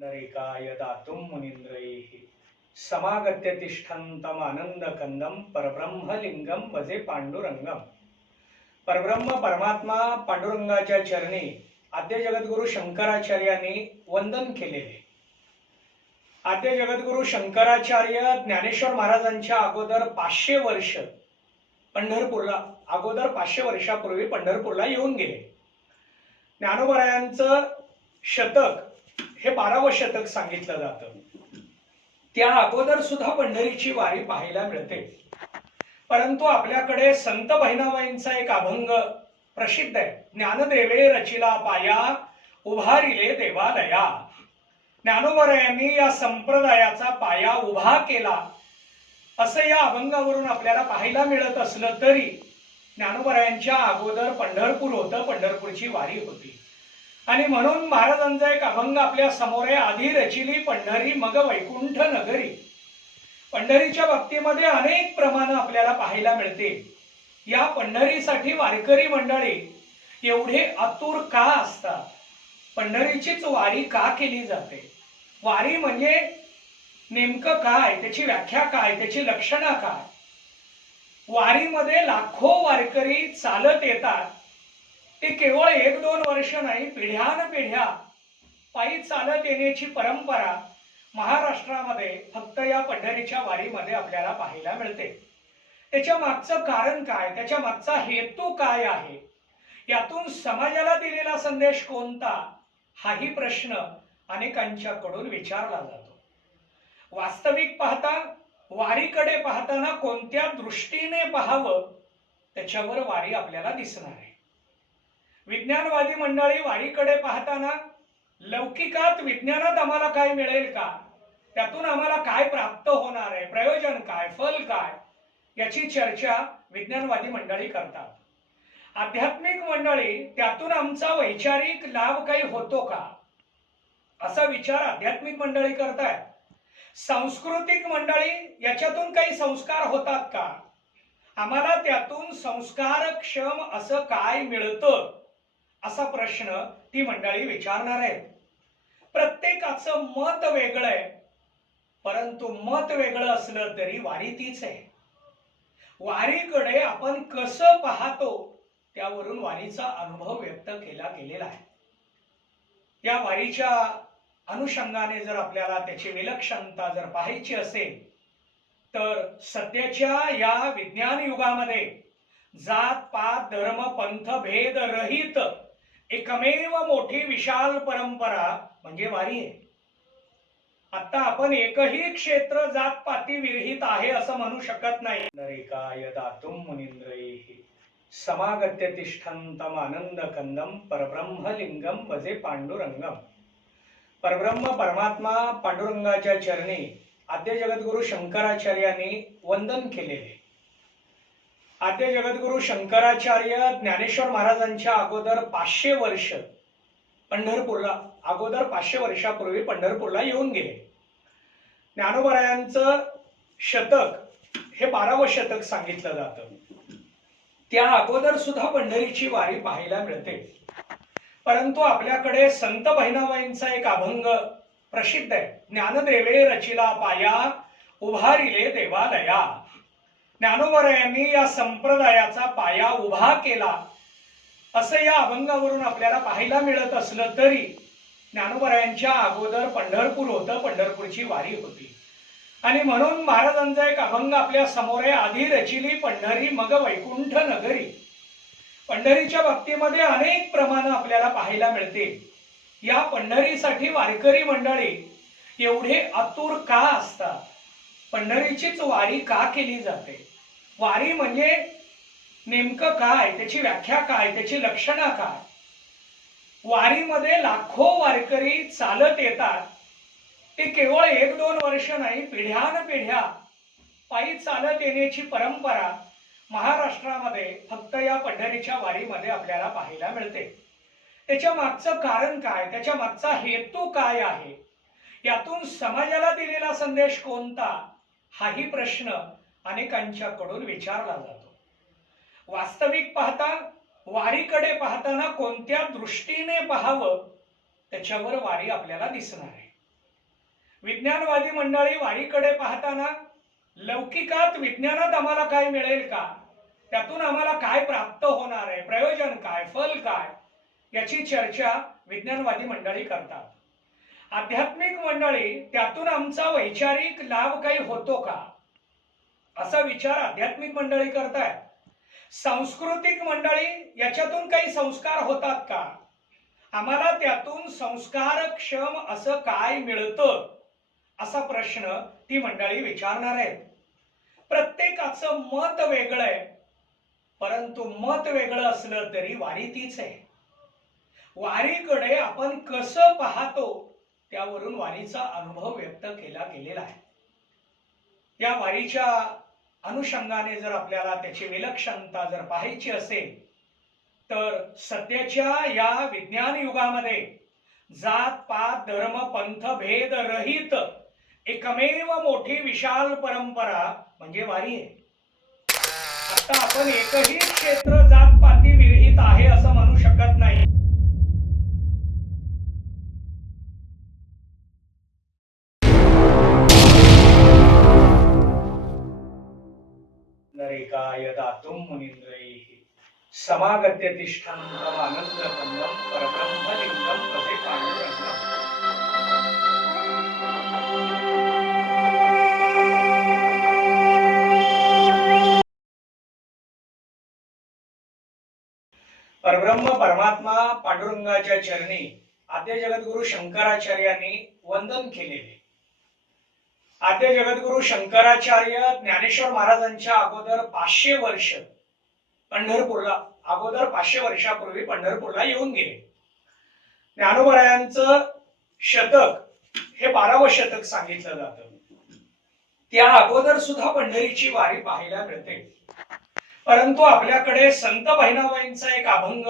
नरेकाय दातुं मुनीन्द्रैः समागत्य तिष्ठन्तम् आनन्दकन्दं परब्रह्मलिंगम भजे पांडुरंगम। परब्रह्म परमात्मा पांडुरंगाच्या चरणी आद्य जगद्गुरु शंकराचार्यांनी वंदन केलेले। आद्य जगद्गुरु शंकराचार्य ज्ञानेश्वर महाराजांच्या अगोदर 500 वर्ष पंढरपूरला अगोदर 500 वर्षापूर्वी पंढरपूरला येऊन गेले। ज्ञानोबरायांचं शतक हे 12वं शतक सांगितलं जातं। त्या अगोदर सुद्धा पंढरीची वारी पाहायला मिळते, परंतु आपल्याकडे संत बहिणाबाईंचा एक अभंग प्रसिद्ध आहे। ज्ञानदेवे रचिला पाया उभारिले देवालया। ज्ञानोबरायांनी या संप्रदायाचा पाया उभा केला असं या अभंगावरून आपल्याला पाहायला मिळत असलं तरी ज्ञानोबरायांच्या अगोदर पंढरपूर होतं, पंढरपूरची वारी होती। आणि म्हणून महाराजांचा एक अभंग आपल्या समोर आहे। आधी रचिली पंढरी मग वैकुंठ नगरी। पंढरीच्या बाबतीमध्ये अनेक प्रमाण आपल्याला पाहायला मिळते। या पंढरीसाठी वारकरी मंडळी एवढे आतुर का असतात? पंढरीचीच वारी का केली जाते? वारी म्हणजे नेमकं काय, त्याची व्याख्या काय, त्याची लक्षणं काय? वारीमध्ये लाखो वारकरी चालत येतात। ते केवळ 1-2 वर्ष नाही, पिढ्यानपिढ्या पायी चालत येण्याची परंपरा महाराष्ट्रामध्ये फक्त या पंढरीच्या वारीमध्ये आपल्याला पाहायला मिळते। त्याच्या मागचं कारण काय, त्याच्या मागचा हेतू काय आहे, यातून समाजाला दिलेला संदेश कोणता, हाही प्रश्न अनेकांच्याकडून विचारला जातो। वास्तविक पाहता वारीकडे पाहताना कोणत्या दृष्टीने पाहावं त्याच्यावर वारी आपल्याला दिसणार आहे। विज्ञानवादी मंडळी वारीकडे पाहताना लौकिकात विज्ञानात आम्हाला काय मिळेल का, त्यातून आम्हाला काय प्राप्त होणार आहे, प्रयोजन काय, फल काय, याची चर्चा विज्ञानवादी मंडळी करतात। आध्यात्मिक मंडळी त्यातून आमचा वैचारिक लाभ काही होतो का असा विचार आध्यात्मिक मंडळी करतात। सांस्कृतिक मंडळी याच्यातून काही संस्कार होतात का, आम्हाला त्यातून संस्कारक्षम असं काय मिळतं असा प्रश्न ती मंडळी विचारणार आहेत। प्रत्येकाचं मत वेगळं आहे, परंतु मत वेगळं असलं तरी वारी तीच आहे। वारीकडे आपण कसं पाहतो त्यावरून वारीचा अनुभव व्यक्त केला गेलेला आहे। या वारीच्या अनुषंगाने जर आपल्याला त्याची विलक्षणता जर पाहायची असेल तर सध्याच्या या विज्ञान युगामध्ये जात पात धर्म पंथ भेद रहित एकमेव मोठी विशाल परंपरा म्हणजे वारी आहे। आता आपण एकही क्षेत्र जातपाती विरहित आहे असं म्हणू शकत नाही। नरेकाय दातुं मुनीन्द्रैः समागत्य तिष्ठन्तम् आनन्दकन्दं परब्रह्मलिंगम भजे पांडुरंगम। परब्रह्म परमात्मा पांडुरंगाच्या चरणी आद्य जगद्गुरु शंकराचार्यांनी वंदन केलेले। आद्य जगद्गुरु शंकराचार्य ज्ञानेश्वर महाराजांच्या अगोदर 500 वर्ष पंढरपूरला अगोदर 500 वर्षापूर्वी पंढरपूरला येऊन गेले। ज्ञानोबरायांचं शतक हे 12वं शतक सांगितलं जातं। त्या अगोदर सुद्धा पंढरीची वारी पाहायला मिळते, परंतु आपल्याकडे संत बहिणाबाईंचा एक अभंग प्रसिद्ध आहे। ज्ञानदेवे रचिला पाया उभारिले देवालया। ज्ञानोबरायांनी या संप्रदायाचा पाया उभा केला असं या अभंगावरून आपल्याला पाहायला मिळत असलं तरी ज्ञानोबरायांच्या अगोदर पंढरपूर होतं, पंढरपूरची वारी होती। आणि म्हणून महाराजांचा एक अभंग आपल्या समोर आहे। आधी रचिली पंढरी मग वैकुंठ नगरी। पंढरीच्या बाबतीमध्ये अनेक प्रमाण आपल्याला पाहायला मिळते। या पंढरीसाठी वारकरी मंडळी एवढे आतुर का असतात? पंढरीचीच वारी का केली जाते? वारी म्हणजे नेमकं काय, त्याची व्याख्या काय, त्याची लक्षणं काय? वारीमध्ये लाखो वारकरी चालत येतात। ते केवळ 1-2 वर्ष नाही, पिढ्यानपिढ्या पायी चालत येण्याची परंपरा महाराष्ट्रामध्ये फक्त या पंढरीच्या वारीमध्ये आपल्याला पाहायला मिळते। त्याच्या मागचं कारण काय, त्याच्या मागचा हेतू काय आहे, यातून समाजाला दिलेला संदेश कोणता, हाही प्रश्न अनेकांच्याकडून विचारला जातो। वास्तविक पाहता वारीकडे पाहताना कोणत्या दृष्टीने पाहावं त्याच्यावर वारी आपल्याला दिसणार आहे। विज्ञानवादी मंडळी वारीकडे पाहताना लौकिकात विज्ञानात आम्हाला काय मिळेल का, त्यातून आम्हाला काय प्राप्त होणार आहे, प्रयोजन काय, फल काय, याची चर्चा विज्ञानवादी मंडळी करतात. आध्यात्मिक मंडळी त्यातून आमचा वैचारिक लाभ काही होतो का, असा विचार आध्यात्मिक मंडळी करतायत. सांस्कृतिक मंडळी याच्यातून काही संस्कार होतात का, आम्हाला त्यातून संस्कारक्षम असं काय मिळतं, असा प्रश्न ती मंडळी विचारणार आहे. प्रत्येकाचं मत वेगळं आहे, परंतु मत वेगळं असलं तरी वारी तीच आहे. वारीकडे आपण कसं पाहतो त्यावरून वारीचा अनुभव व्यक्त केला गेलेला आहे. या वारीच्या अनुषंगाने जर आपल्याला त्याची विलक्षणता जर पाहायची असेल तर सध्याच्या या विज्ञान युगामध्ये जात पात धर्म पंथ भेद रहित एकमेव मोठी विशाल परंपरा म्हणजे वारी आहे. आता आपण एकही क्षेत्र जातपाती विरहित आहे असं म्हणू शकत नाही. नरेकाय दातुं मुनीन्द्रैः समागत्य तिष्ठन्तं आनन्दकन्दं परब्रह्मलिङ्गं प्रति पाण्डुरङ्गम्. परब्रह्म परमात्मा पांडुरंगाच्या चरणी आद्य जगद्गुरु शंकराचार्यांनी वंदन केलेले. आद्य जगद्गुरु शंकराचार्य ज्ञानेश्वर महाराजांच्या अगोदर 500 वर्ष पंढरपूरला, अगोदर 500 वर्षापूर्वी पंढरपूरला येऊन गेले. ज्ञानोबरायांचं शतक हे 12वं शतक सांगितलं जातं. त्या अगोदर सुद्धा पंढरीची वारी पाहायला मिळते. परंतु आपल्याकडे संत बहिणाबाईंचा एक अभंग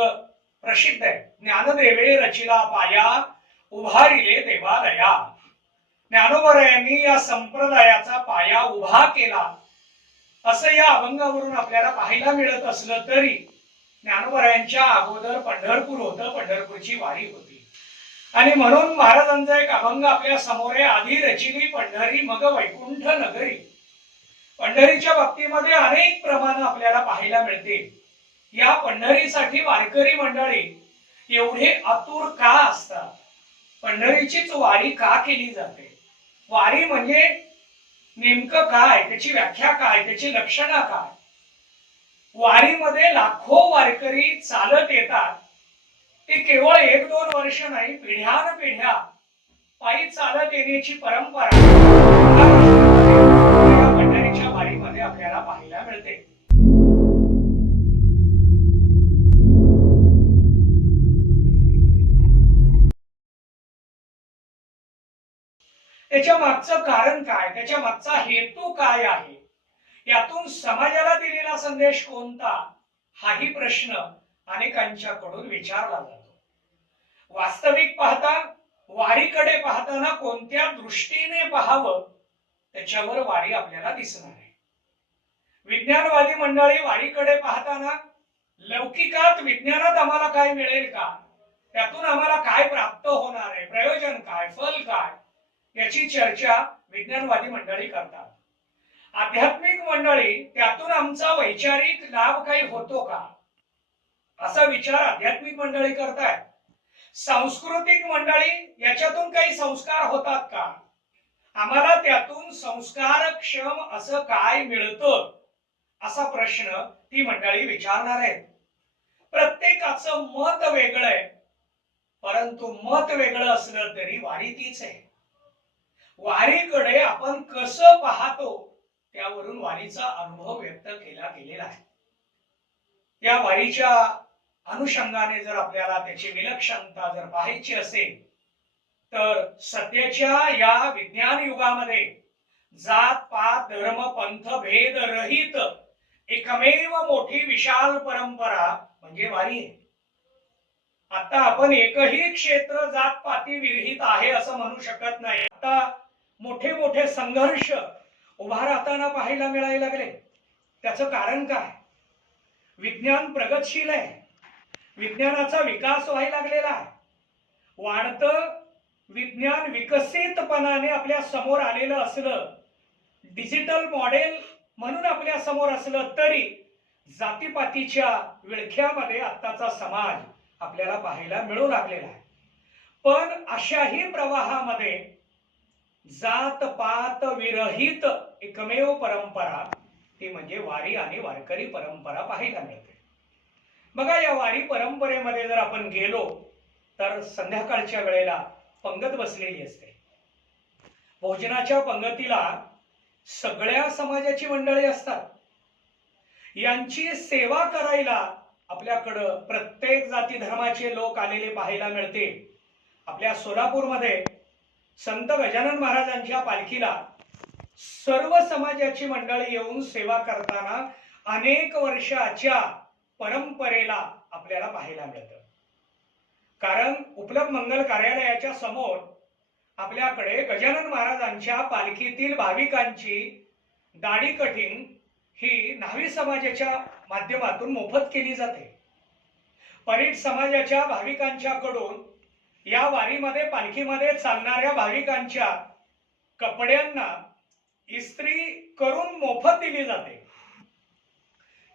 प्रसिद्ध आहे. ज्ञानदेवे रचिला पाया उभारिले देवालया. ज्ञानोबरायांनी या संप्रदायाचा पाया उभा केला असं या अभंगावरून आपल्याला पाहायला मिळत असलं तरी ज्ञानोबरायांच्या अगोदर पंढरपूर होतं, पंढरपूरची वारी होती. आणि म्हणून महाराजांचा एक अभंग आपल्या समोर आहे. आधी रचिली पंढरी मग वैकुंठ नगरी. पंढरीच्या बाबतीमध्ये अनेक प्रमाण आपल्याला पाहायला मिळते. या पंढरीसाठी वारकरी मंडळी एवढे आतुर का असतात, पंढरीचीच वारी का केली जाते, वारी म्हणजे नेमकं काय, त्याची व्याख्या काय, त्याची लक्षणं काय. वारीमध्ये लाखो वारकरी चालत येतात. ते केवळ 1-2 वर्ष नाही, पिढ्यानपिढ्या पायी चालत येण्याची परंपरा या पंढरीच्या वारीमध्ये आपल्याला पाहायला मिळते. त्याच्या मागचं कारण काय, त्याच्या मागचा हेतू काय आहे, यातून समाजाला दिलेला संदेश कोणता, हाही प्रश्न अनेकांच्याकडून विचारला जातो. वास्तविक पाहता वारीकडे पाहताना कोणत्या दृष्टीने पाहावं त्याच्यावर वारी आपल्याला दिसणार आहे. विज्ञानवादी मंडळी वारीकडे पाहताना लौकिकात विज्ञानात आम्हाला काय मिळेल का, त्यातून आम्हाला काय प्राप्त होणार आहे, प्रयोजन काय, फल काय, याची चर्चा विज्ञानवादी मंडळी करतात. आध्यात्मिक मंडळी त्यातून आमचा वैचारिक लाभ काही होतो का, असा विचार आध्यात्मिक मंडळी करतायत. सांस्कृतिक मंडळी याच्यातून काही संस्कार होतात का, आम्हाला त्यातून संस्कारक्षम असं काय मिळतं, असा प्रश्न ती मंडळी विचारणार आहेत. प्रत्येकाचं मत वेगळं आहे, परंतु मत वेगळं असलं तरी वारी तीच आहे. वारीकडे आपण कसं पाहतो त्यावरून वारीचा अनुभव व्यक्त केला गेलेला आहे. या वारीच्या अनुषंगाने जर आपल्याला त्याची विलक्षणता जर पाहायची असेल तर सध्याच्या या विज्ञान युगामध्ये जात पात धर्म पंथ भेद रहित एकमेव मोठी विशाल परंपरा म्हणजे वारी आहे. आता आपण एकही क्षेत्र जातपाती विरहित आहे असं म्हणू शकत नाही. आता मोठे मोठे संघर्ष उभा राहताना पाहायला मिळायला लागले. त्याचं कारण काय, विज्ञान प्रगतशील आहे, विज्ञानाचा विकास व्हायला लागलेला आहे. वाढतं विज्ञान विकसितपणाने आपल्या समोर आलेलं असलं, डिजिटल मॉडेल म्हणून आपल्या समोर असलं तरी जातीपातीच्या विळख्यामध्ये आत्ताचा समाज आपल्याला पाहायला मिळू लागलेला आहे. पण अशाही प्रवाहामध्ये जात पात विरहित एकमेव परंपरा ती म्हणजे वारी आणि वारकरी परंपरा पाहायला मिळते. बघा, या वारी परंपरेमध्ये जर आपण गेलो तर संध्याकाळच्या वेळेला पंगत बसलेली असते. भोजनाच्या पंगतीला सगळ्या समाजाची मंडळी असतात. यांची सेवा करायला आपल्याकडं प्रत्येक जाती धर्माचे लोक आलेले पाहायला मिळते. आपल्या सोलापूरमध्ये संत गजानन महाराजांच्या पालखीला सर्व समाजाची मंडळी येऊन सेवा करताना अनेक वर्षाच्या परंपरेला आपल्याला पाहायला मिळतं. कारण उपलब्ध मंगल कार्यालयाच्या समोर आपल्याकडे गजानन महाराजांच्या पालखीतील भाविकांची दाढी कटिंग ही न्हावी समाजाच्या माध्यमातून मोफत केली जाते. परीट समाजाच्या भाविकांच्याकडून या वारीमध्ये पालखीमध्ये चालणाऱ्या भाविकांच्या कपड्यांना इस्त्री करून मोफत दिली जाते.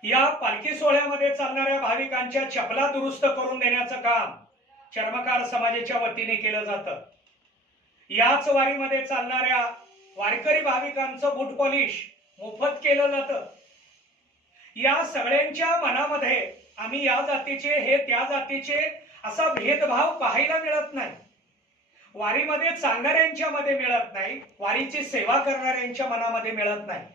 या पालखी सोहळ्यामध्ये चालणाऱ्या भाविकांच्या चपला दुरुस्त करून देण्याचं काम चर्मकार समाजाच्या वतीने केलं जातं. याच वारीमध्ये चालणाऱ्या वारकरी भाविकांचं बूट पॉलिश मोफत केलं जातं. या सगळ्यांच्या मनामध्ये आम्ही या जातीचे, हे त्या जातीचे असा भेदभाव पाहायला मिळत नाही. वारीमध्ये चालणाऱ्यांच्या मध्ये मिळत नाही, वारीची सेवा करणाऱ्यांच्या मनामध्ये मिळत नाही.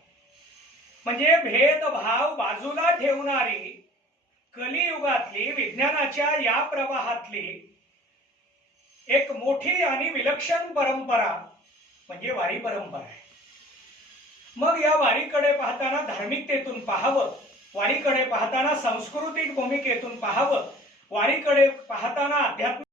म्हणजे भेदभाव बाजूला ठेवणारी कलियुगातली विज्ञानाच्या या प्रवाहातली एक मोठी आणि विलक्षण परंपरा म्हणजे वारी परंपरा आहे. मग या वारीकडे पाहताना धार्मिकतेतून पाहावं, वारीकडे पाहताना सांस्कृतिक भूमिकेतून पाहावं, वारीकडे पाहताना आध्यात्मिक